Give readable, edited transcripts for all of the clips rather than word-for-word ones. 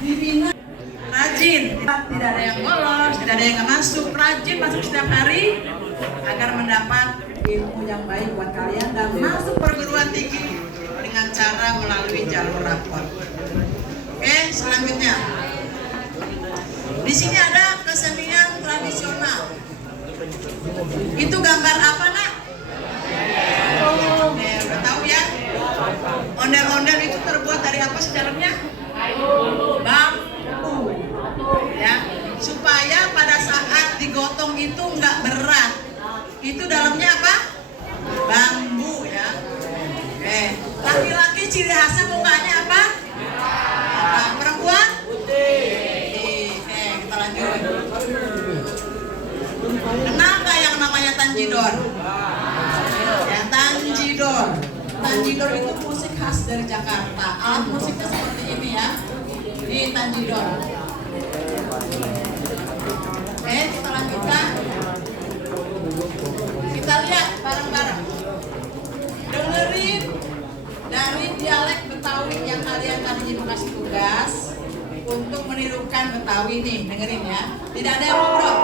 dibina rajin, tidak ada yang bolos, tidak ada yang nggak masuk, rajin masuk setiap hari agar mendapat ilmu yang baik buat kalian dan masuk perguruan tinggi dengan cara melalui jalur rapor. Oke, selanjutnya di sini ada kesenian tradisional. Itu gambar apa, Nak? Udah tahu ya? Ondel-ondel itu terbuat dari apa sih dalamnya? Bambu. Ya, supaya pada saat digotong itu nggak berat. Itu dalamnya apa? Bambu ya. Oke. Laki-laki ciri khasnya mukanya apa? Perempuan? Putih. Oke, kita lanjut. Kenal nggak yang namanya tanjidor? Ya, tanjidor. Tanjidor itu musik khas dari Jakarta. Alat musiknya seperti ini ya. Ini tanjidor. Oke, kita lanjutkan. Kita lihat bareng-bareng. Dengerin dari dialek Betawi yang kalian tadi dikasih tugas untuk menirukan Betawi nih. Dengerin ya. Tidak ada yang ngobrol.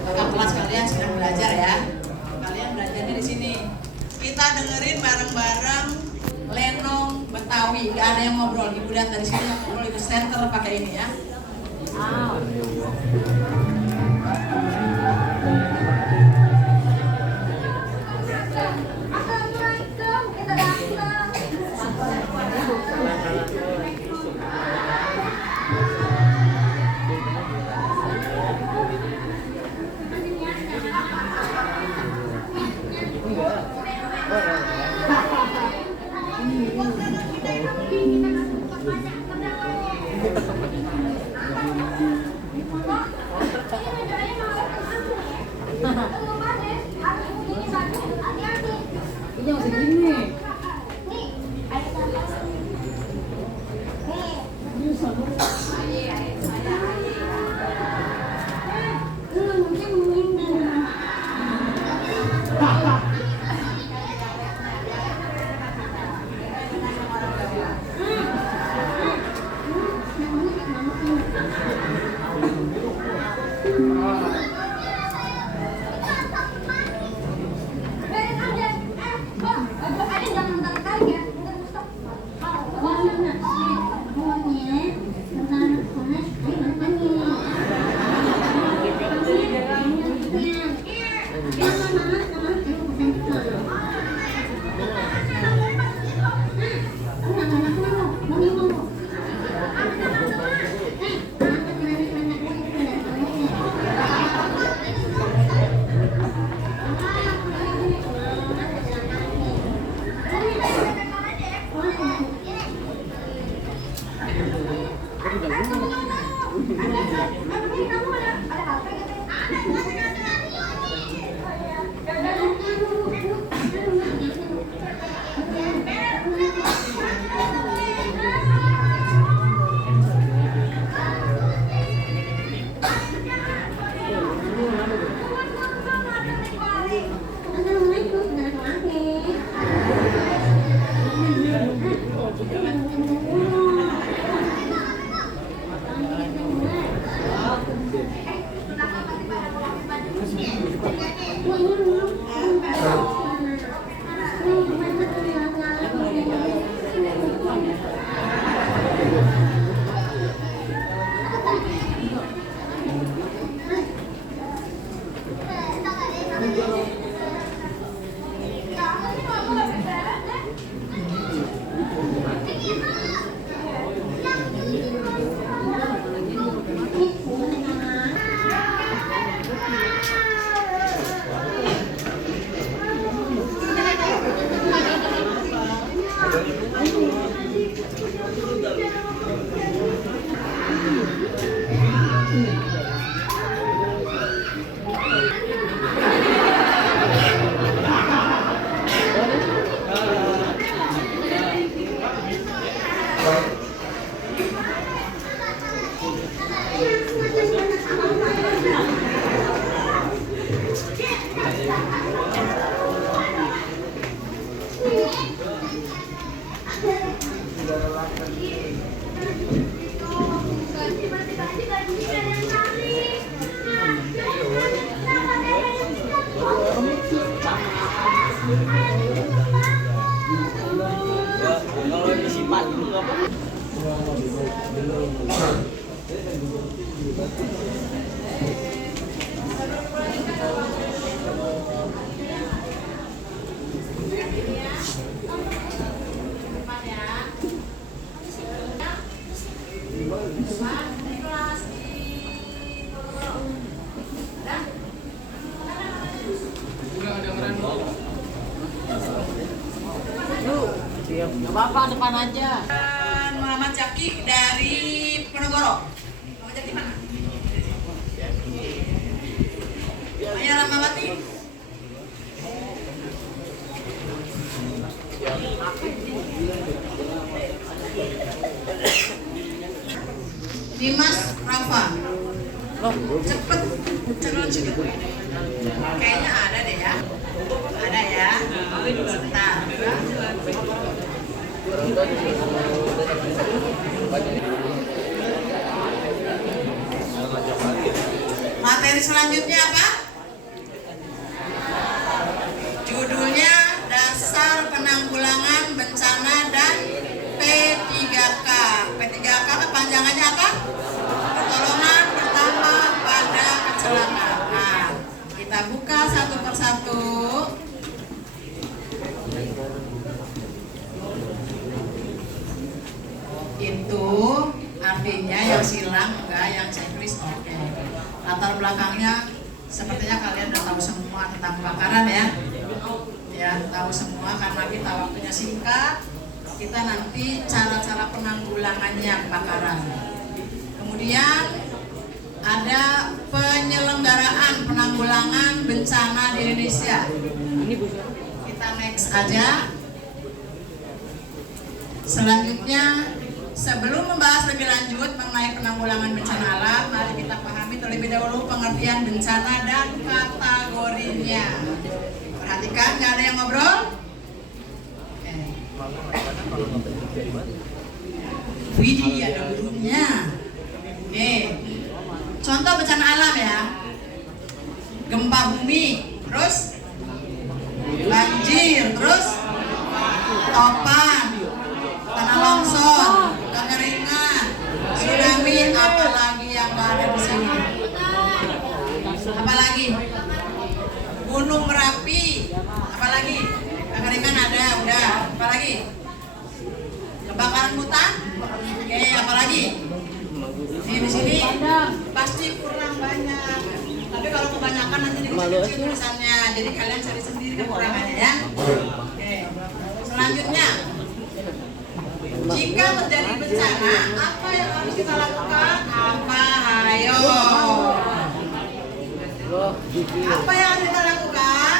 Kakak kelas kalian sedang belajar ya. Kalian belajarnya di sini. Kita dengerin bareng-bareng lenong Betawi. Gak ada yang ngobrol. Ibu lihat dari sini yang ngobrol itu center pakai ini ya. Assalamualaikum, kita datang. Ini masih gini. Kalau disimpan dulu apa? Gak apa-apa, depan aja. Muhammad Jaki dari Ponorogo. Muhammad Jaki mana? Maya Ramawati. Dimas Rafa. Cepet, calon sedikit. Kayaknya ada deh ya. Ada ya. Sebentar. Materi selanjutnya apa? Judulnya Dasar Penanggulangan Bencana dan P3K. P3K kepanjangannya apa? Pertolongan pertama pada kecelakaan. Kita buka satu persatu. Itu artinya yang silang enggak, yang checklist oke. Latar belakangnya sepertinya kalian udah tahu semua tentang kebakaran ya. Ya, tahu semua karena kita waktunya singkat. Kita nanti cara-cara penanggulangannya kebakaran. Kemudian ada penyelenggaraan penanggulangan bencana di Indonesia. Kita next aja. Selanjutnya, sebelum membahas lebih lanjut mengenai penanggulangan bencana alam, mari kita pahami terlebih dahulu pengertian bencana dan kategorinya. Perhatikan, nggak ada yang ngobrol? Widih, ada gurunya. Oke, contoh bencana alam ya. Gempa bumi, terus banjir, terus topan, tanah longsor, kekeringan, tsunami, apalagi yang ada di sini. Apalagi Gunung Merapi, apalagi kekeringan ada, udah. Apalagi kebakaran hutan, oke, apalagi di sini pasti kurang banyak. Tapi kalau kebanyakan nanti dikecil tulisannya, jadi kalian cari sendiri kekurangannya ya. Oke, selanjutnya. Jika terjadi bencana, apa yang harus kita lakukan? Apa? Ayo. Apa yang harus kita lakukan?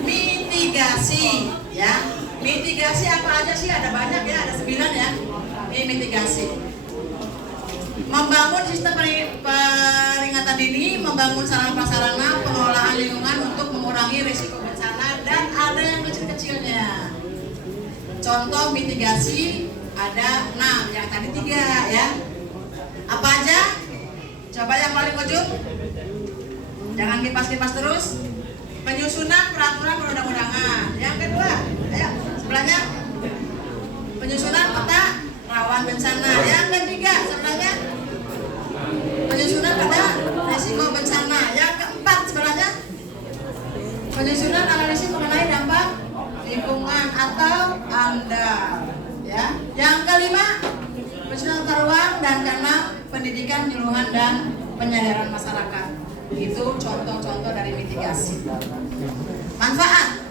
Mitigasi, ya. Mitigasi apa aja sih? Ada banyak ya, ada 9 ya. Ini mitigasi. Membangun sistem peringatan dini, membangun sarana-prasarana pengelolaan lingkungan untuk mengurangi risiko bencana, dan ada yang kecil-kecilnya. Contoh mitigasi ada 6, yang tadi 3 ya. Apa aja? Coba yang paling ujung. Jangan kipas-kipas terus. Penyusunan peraturan perundang-undangan. Yang kedua, ayo sebelahnya. Penyusunan peta rawan bencana. Yang ketiga, sebelahnya. Penyusunan pada risiko bencana. Yang keempat sebelahnya, penyusunan analisis mengenai dampak lingkungan atau AMDAL. Ya. Yang kelima, penyusunan tata ruang dan karena pendidikan, penyuluhan dan penyadaran masyarakat. Itu contoh-contoh dari mitigasi. Manfaat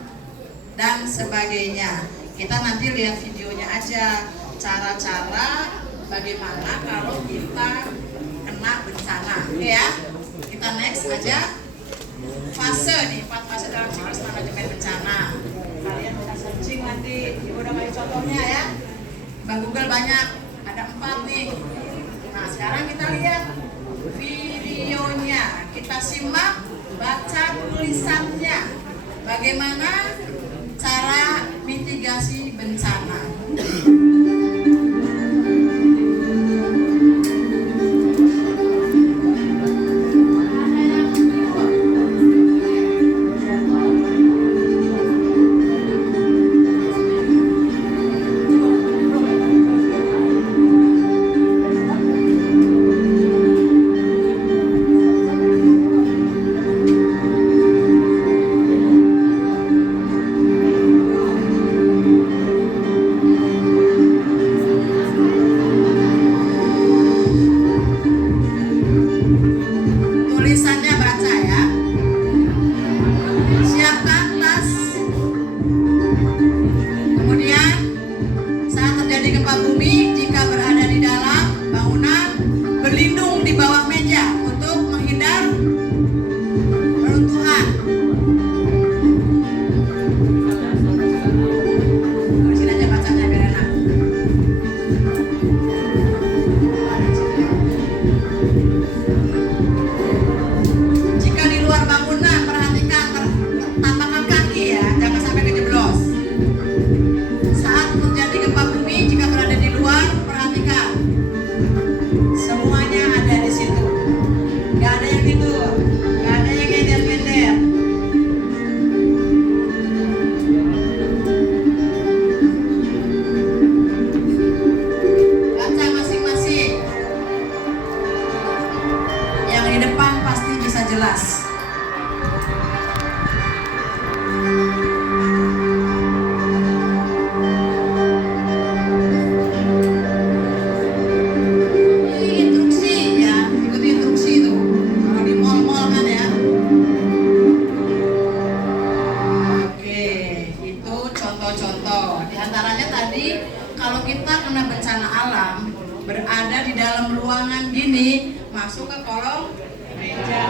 dan sebagainya. Kita nanti lihat videonya aja. Cara-cara bagaimana kalau kita kena bencana, ya. Kita next aja. Fase nih, 4 fase dalam siklus manajemen bencana. Kalian bisa searching nanti, ibu udah kasih contohnya ya. Bang Google banyak, ada 4 nih. Nah, sekarang kita lihat videonya. Kita simak, baca tulisannya. Bagaimana cara mitigasi bencana. Tulisannya baca ya. Siapkan tas. Kemudian saat terjadi gempa bumi, jika berada di dalam bangunan, berlindung di bawah meja untuk menghindar reruntuhan. Tulisin aja bacanya biar enak. Jika di luar bangunan, perhatikan tampakan kaki ya, jangan sampai kejeblos. Saat terjadi gempa bumi, jika berada di luar, perhatikan. Semuanya ada di situ. Gak ada yang tidur, gak ada yang ngeder-ngeder. Baca masing-masing. Yang di depan pasti bisa jelas. Instruksi ya, ikuti instruksi itu. Kalau di mall-mall kan ya. Oke, itu contoh-contoh. Di antaranya tadi, kalau kita kena bencana alam, berada di dalam ruangan gini, masuk ke kolong meja.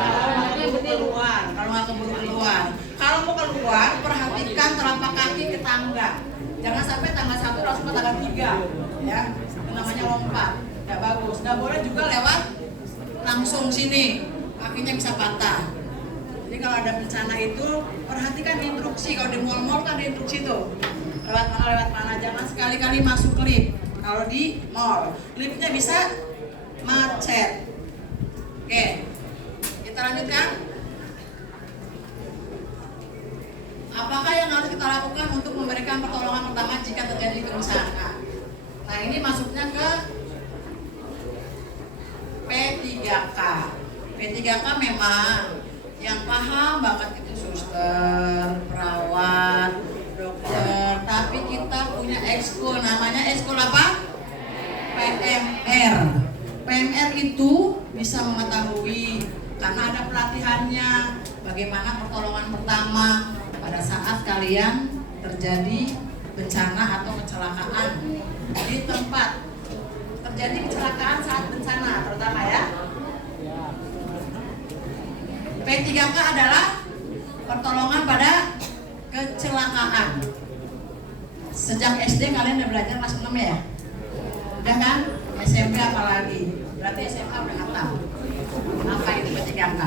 Kalau nggak keburu keluar, kalau mau keluar, perhatikan telapak kaki ke tangga. Jangan sampai tangga 1 langsung ke tangga 3, ya. Itu namanya lompat, nggak bagus. Nggak boleh juga lewat langsung sini, kakinya bisa patah. Jadi kalau ada bencana itu, perhatikan instruksi. Kalau di mall-mall kan ada instruksi tuh. Lewat mana, jangan sekali-kali masuk lift. Kalau di mall, liftnya bisa macet. Oke, kita lanjutkan. Apakah yang harus kita lakukan untuk memberikan pertolongan pertama jika terjadi kerusakan? Nah, ini masuknya ke P3K. P3K memang yang paham banget itu suster, perawat, dokter. Tapi kita punya ekskul, namanya ekskul apa? PMR. PMR itu bisa mengetahui karena ada pelatihannya bagaimana pertolongan pertama pada saat kalian terjadi bencana atau kecelakaan di tempat. Terjadi kecelakaan saat bencana terutama ya. P3K adalah pertolongan pada kecelakaan. Sejak SD kalian udah belajar kelas 6 ya? Udah kan? SMP apalagi? Berarti SMA udah hafal. Apa itu P3K?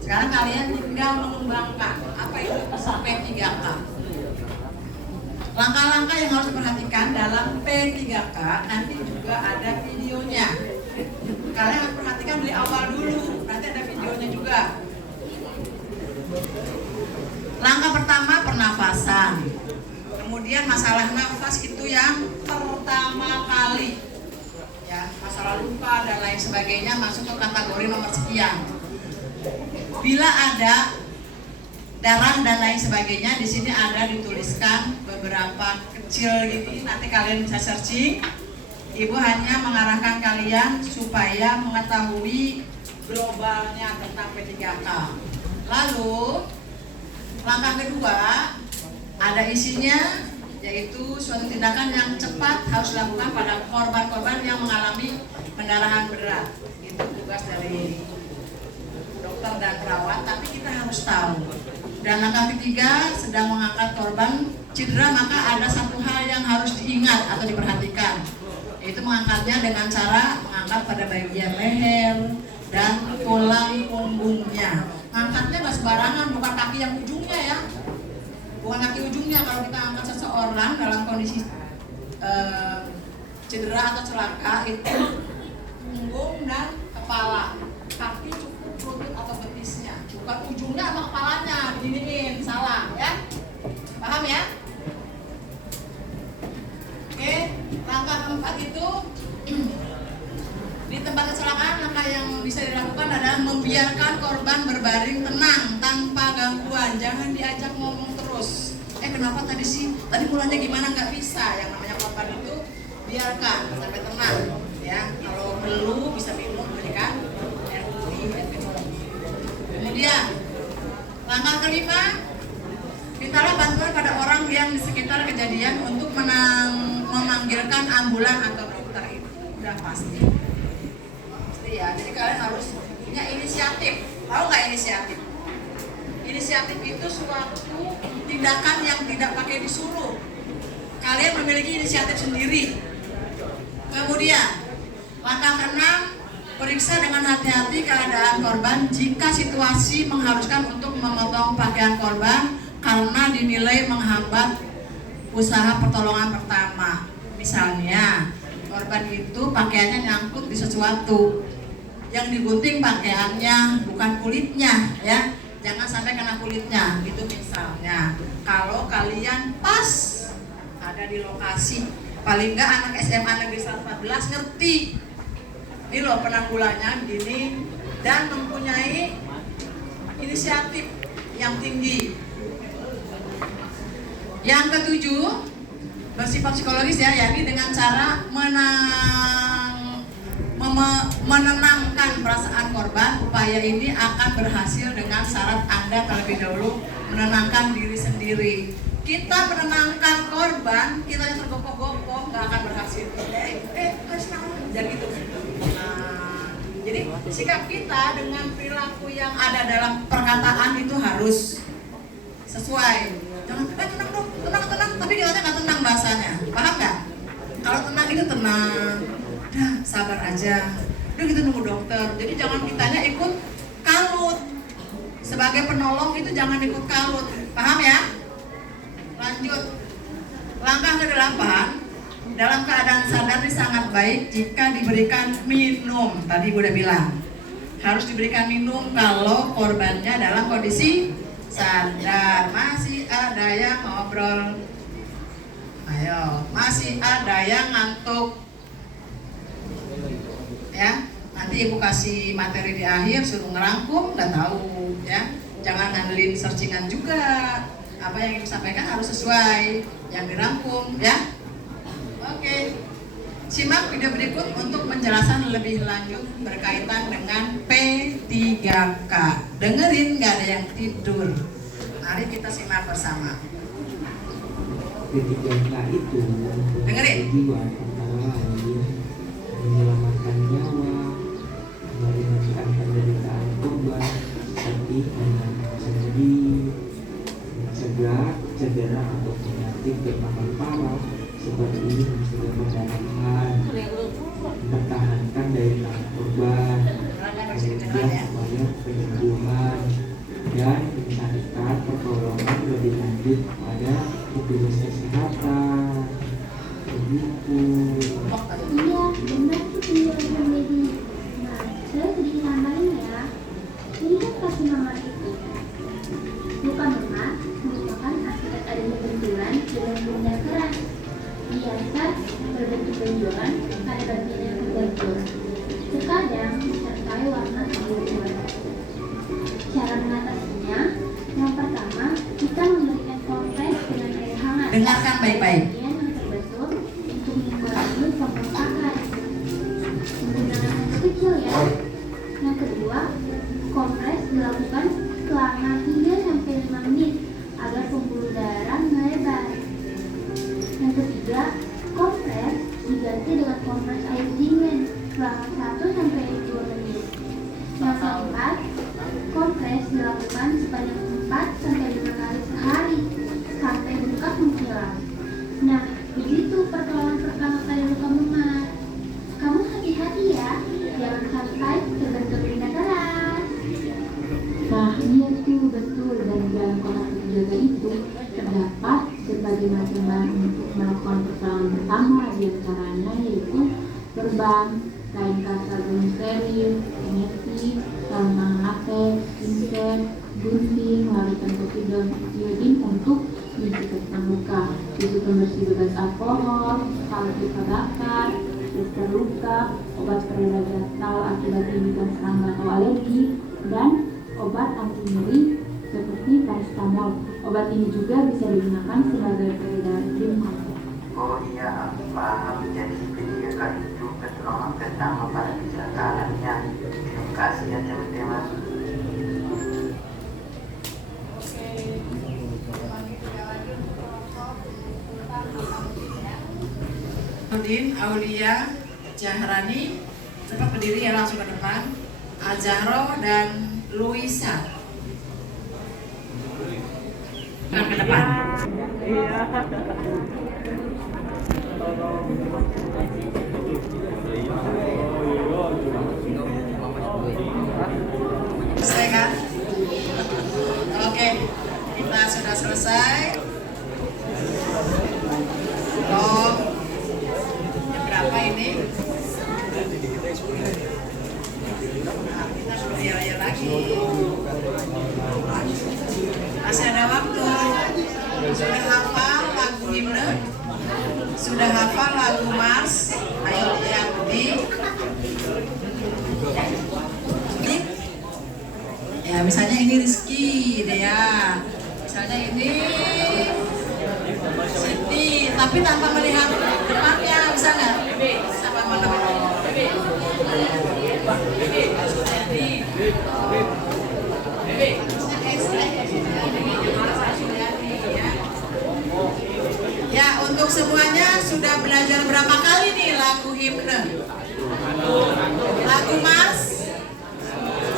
Sekarang kalian tinggal mengembangkan apa itu P3K. Langkah-langkah yang harus diperhatikan dalam P3K nanti juga ada videonya. Kalian harus perhatikan dari awal dulu, nanti ada videonya juga. Langkah pertama pernafasan. Kemudian masalah nafas itu yang pertama kali. Ya, masalah luka dan lain sebagainya masuk ke kategori nomor sekian. Bila ada darah dan lain sebagainya, di sini ada dituliskan beberapa kecil gitu. Nanti kalian bisa searching. Ibu hanya mengarahkan kalian supaya mengetahui globalnya tentang P3K. Lalu langkah kedua ada isinya, yaitu suatu tindakan yang cepat harus dilakukan pada korban-korban yang mengalami pendarahan berat. Itu tugas dari dokter dan perawat, tapi kita harus tahu. Dan langkah ketiga, sedang mengangkat korban cedera, maka ada satu hal yang harus diingat atau diperhatikan, yaitu mengangkatnya dengan cara mengangkat angkat pada bagian leher dan tulang punggungnya. Angkatnya nggak sembarangan, bukan kaki yang ujungnya ya, bukan kaki ujungnya. Kalau kita angkat seseorang dalam kondisi cedera atau celaka itu punggung dan kepala, kaki cukup lutut atau betisnya, bukan ujungnya atau kepalanya diginiin, salah ya, paham ya? Oke, langkah keempat itu di tempat kecelakaan, langkah yang bisa dilakukan adalah membiarkan korban berbaring tenang tanpa gangguan, jangan diajak ngomong terus. Kenapa tadi sih? Tadi mulanya gimana? Nggak bisa. Yang namanya korban itu biarkan sampai tenang ya. Kalau perlu bisa minum, berikan air putih, air minum. Kemudian langkah kelima, mintalah bantuan pada orang yang di sekitar kejadian untuk memanggilkan ambulan atau dokter. Itu udah pasti ya. Jadi kalian harus punya inisiatif. Tahu nggak inisiatif? Inisiatif itu suatu tindakan yang tidak pakai disuruh. Kalian memiliki inisiatif sendiri. Kemudian langkah keenam, periksa dengan hati-hati keadaan korban jika situasi mengharuskan untuk memotong pakaian korban karena dinilai menghambat usaha pertolongan pertama. Misalnya korban itu pakaiannya nyangkut di sesuatu, yang digunting pakaiannya bukan kulitnya ya, jangan sampai kena kulitnya gitu misalnya. Kalau kalian pas ada di lokasi, paling nggak anak SMA Negeri 114 ngerti ini loh penanggulannya gini dan mempunyai inisiatif yang tinggi. Yang ketujuh, bersifat psikologis ya, yakni dengan cara menenangkan perasaan korban. Upaya ini akan berhasil dengan syarat Anda terlebih dahulu menenangkan diri sendiri. Kita menenangkan korban, kita yang tergopoh-gopoh nggak akan berhasil. Harus jangan gitu. Nah, jadi sikap kita dengan perilaku yang ada dalam perkataan itu harus sesuai. Jangan tenang dong, tenang, tapi kita nggak tenang bahasanya. Paham nggak? Kalau tenang itu tenang. Udah, sabar aja. Udah gitu nunggu dokter. Jadi jangan kitanya ikut kalut. Sebagai penolong itu jangan ikut kalut. Paham ya? Lanjut. Langkah ke-8, dalam keadaan sadar ini sangat baik jika diberikan minum. Tadi gue udah bilang, harus diberikan minum kalau korbannya dalam kondisi sadar. Masih ada yang ngobrol? Ayo, masih ada yang ngantuk? Ya, nanti ibu kasih materi di akhir, suruh ngerangkum, nggak tahu ya. Jangan ngandelin searchingan juga. Apa yang disampaikan harus sesuai yang dirangkum ya. Oke. Simak video berikut untuk penjelasan lebih lanjut berkaitan dengan P3K. Dengerin, nggak ada yang tidur. Mari kita simak bersama. P3K itu dengerin. Tujuan antara lain menyelamatkan nyawa, meringankan penderitaan korban seperti menghilangkan nyeri, mencegah cedera atau penyakit bertambah parah seperti mencegah perdarahan, mempertahankan daya tahan korban, mencegah upaya penyembuhan, dan mencarikan pertolongan lebih lanjut pada petugas kesehatan. Begitu. Iya, benar tuh penjelasan Lady. Nah, saya sedikit tambahin ya. Ini kan kasih nomor itu. Luka memar merupakan akibat adanya benturan dengan benda keras. Biasa berbentuk benjolan pada bagian yang terbentur. Terkadang disertai warna kebiruan. Cara mengatasinya, yang pertama kita memberikan kompres dengan air hangat. Dengarkan baik-baik. Yang terbentur untuk mengurangi pembengkakan. Menggunakan satu kecil ya. Yang kedua, kompres dilakukan selama 3-5 menit agar pembuluh darah melebar. Yang ketiga, kompres diganti dengan kompres air dingin selama 1-2 menit. Yang keempat, kompres dilakukan sebanyak 4-5 kali sehari sampai bengkak menghilang. Nah, begitu pertolongan pertama kali luka memar. Kamu hati-hati ya. ban, kain kasa steril, emesi, sarung tangan latex, insert, gunting, larutan kopi dan iodin untuk mencetak luka, tisu pembersih bebas alkohol, alat luka bakar, plester luka, obat pereda gatal akibat gigitan serangga atau alergi, dan obat anti nyeri seperti paracetamol. Obat ini juga bisa digunakan sebagai pereda krim. Oh iya, aku paham. Jadi video kali itu keterangan pertama pada kecelakaannya. Terima kasih ya teman-teman. Nurdin Aulia Jahrani, coba berdiri ya langsung ke depan. Azahro dan Luisa. Ke depan. Selesai kan? Oke, kita sudah selesai. Oh, jam berapa ini? Nah, kita sudah raya lagi. Masih ada waktu. Sudah hafal lagu himne? Sudah hafal lagu Mars? Ayo yang di. Ya misalnya ini Rizky deh ya. Misalnya ini Siti, tapi tanpa melihat depannya, bisa nggak? Sama mana? Ya, untuk semuanya sudah belajar berapa kali nih lagu himne? Lagu Mars?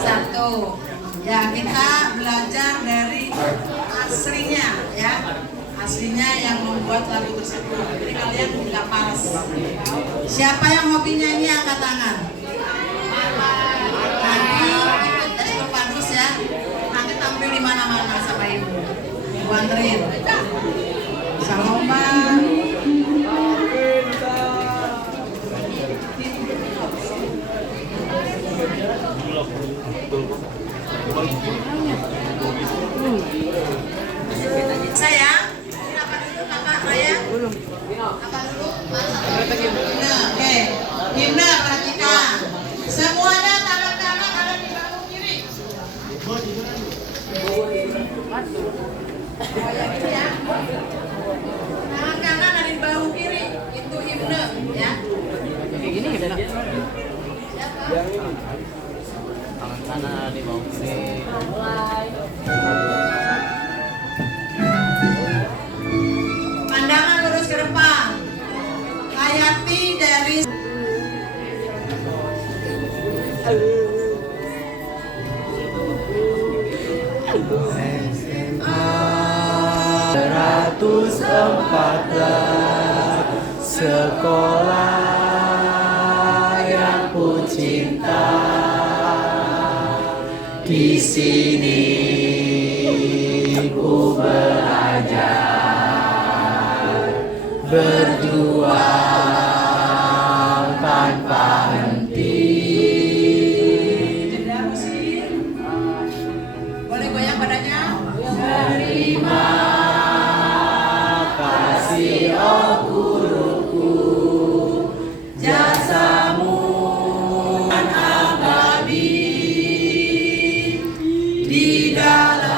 1. Ya, kita belajar dari aslinya ya. Aslinya yang membuat lagu tersebut. Jadi kalian nggak males. Siapa yang hobi nyanyi angkat tangan? Nanti ikut ekskul padus ya. Nanti tampil di mana-mana sama ibu. Ibu anterin. Saloma. Sayang, apa dulu kakak Raya? Apa dulu? Himne, oke. Himne, perhatikan. Semuanya tangan kanan ada di bahu kiri. Oh ya gitu ya. Tangan kanan ada di bahu kiri. Itu himne ya. Kayak gini himne. Siapa? Tangan kanan ada di bawah kiri. Mulai. Pandangan lurus ke depan. Hayati dari SMA 114, sekolah yang ku cinta. Di sini ku belajar, berjuang tanpa henti. jeda musik. Boleh goyang badannya? Terima kasih oh guruku, jasamu kan abadi di dalam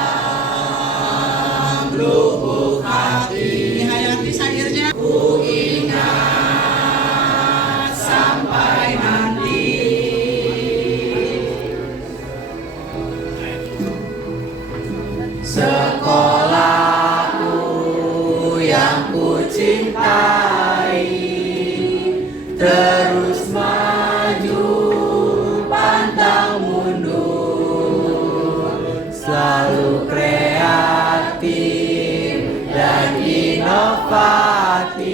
lubuk hati. Hayati syairnya. Ku ingat sampai nanti. Sekolahku yang ku cintai, terus maju pantang mundur, selalu kreatif dan inovatif,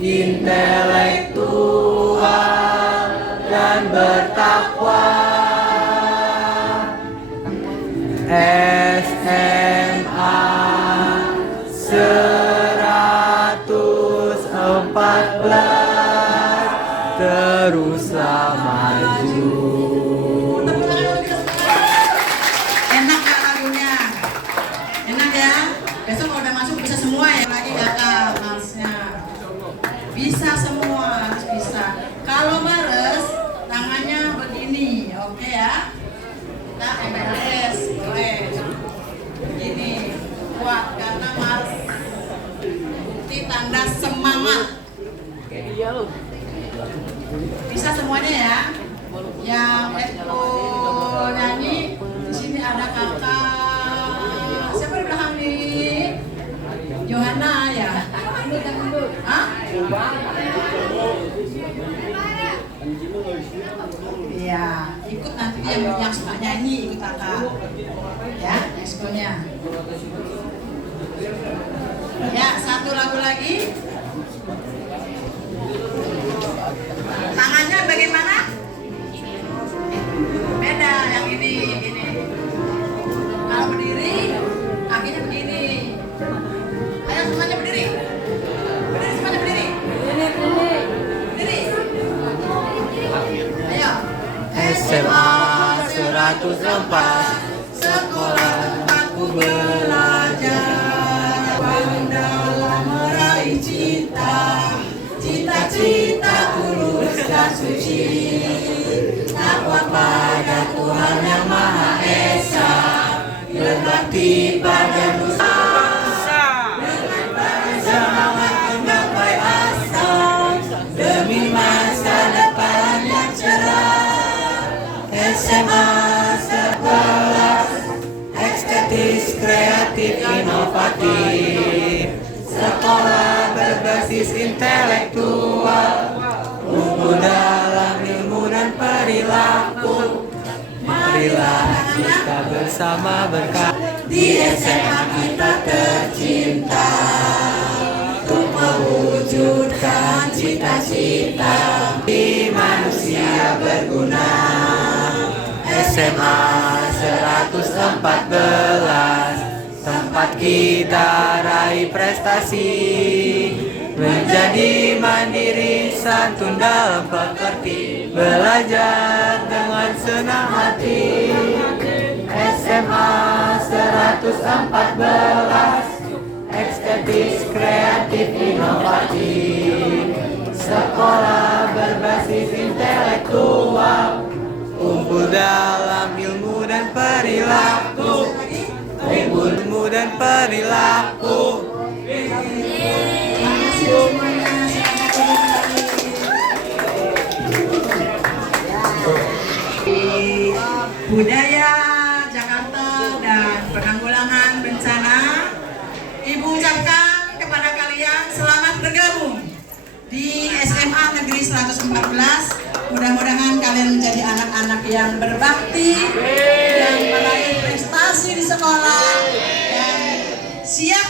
intelektual dan bertakwa. SMA 114 maju. Tepuk tangan untuk kita semua. Enak gak lagunya? Enak ya? Besok kalau udah masuk bisa semua ya lagi kakak marsnya. Bisa semua, harus bisa. Kalau bares, tangannya begini, oke ya? Nah, beres, boleh. Begini, kuat karena mars. Bukti tanda semangat. Bisa semuanya ya? Yang Eko nyanyi, di sini ada kakak. Siapa di belakang nih? Johanna ya? Hah? Iya, ikut nanti yang suka nyanyi ikut kakak. Ya, exco-nya. Ya, satu lagu lagi. Tangannya bagaimana? Beda, yang ini. Kalau berdiri, kakinya begini. Ayo semuanya berdiri. Berdiri semuanya berdiri. Berdiri. Ayo. SMA 104, sekolah aku belajar. Dalam meraih cita-cita tulus dan suci. Takwa pada Tuhan yang Maha Esa, berbakti pada Nusa. Dengan semangat menggapai asa, demi masa depan yang cerah. SMA 11, estetis, kreatif, inovatif. Sekolah berbasis intelektual, unggul dalam ilmu dan perilaku. Marilah kita bersama berkarya di SMA kita tercinta, untuk mewujudkan cita-cita di manusia berguna. SMA 114, tempat kita raih prestasi, menjadi mandiri, santun dalam pekerti, belajar dengan senang hati. SMA 114, estetis, kreatif, inovatif. Sekolah berbasis intelektual, unggul dalam ilmu dan perilaku. Ilmu dan perilaku. Budaya Jakarta dan Penanggulangan Bencana, Ibu ucapkan kepada kalian selamat bergabung di SMA Negeri 114. Mudah-mudahan kalian menjadi anak-anak yang berbakti, yang meraih prestasi di sekolah, dan siap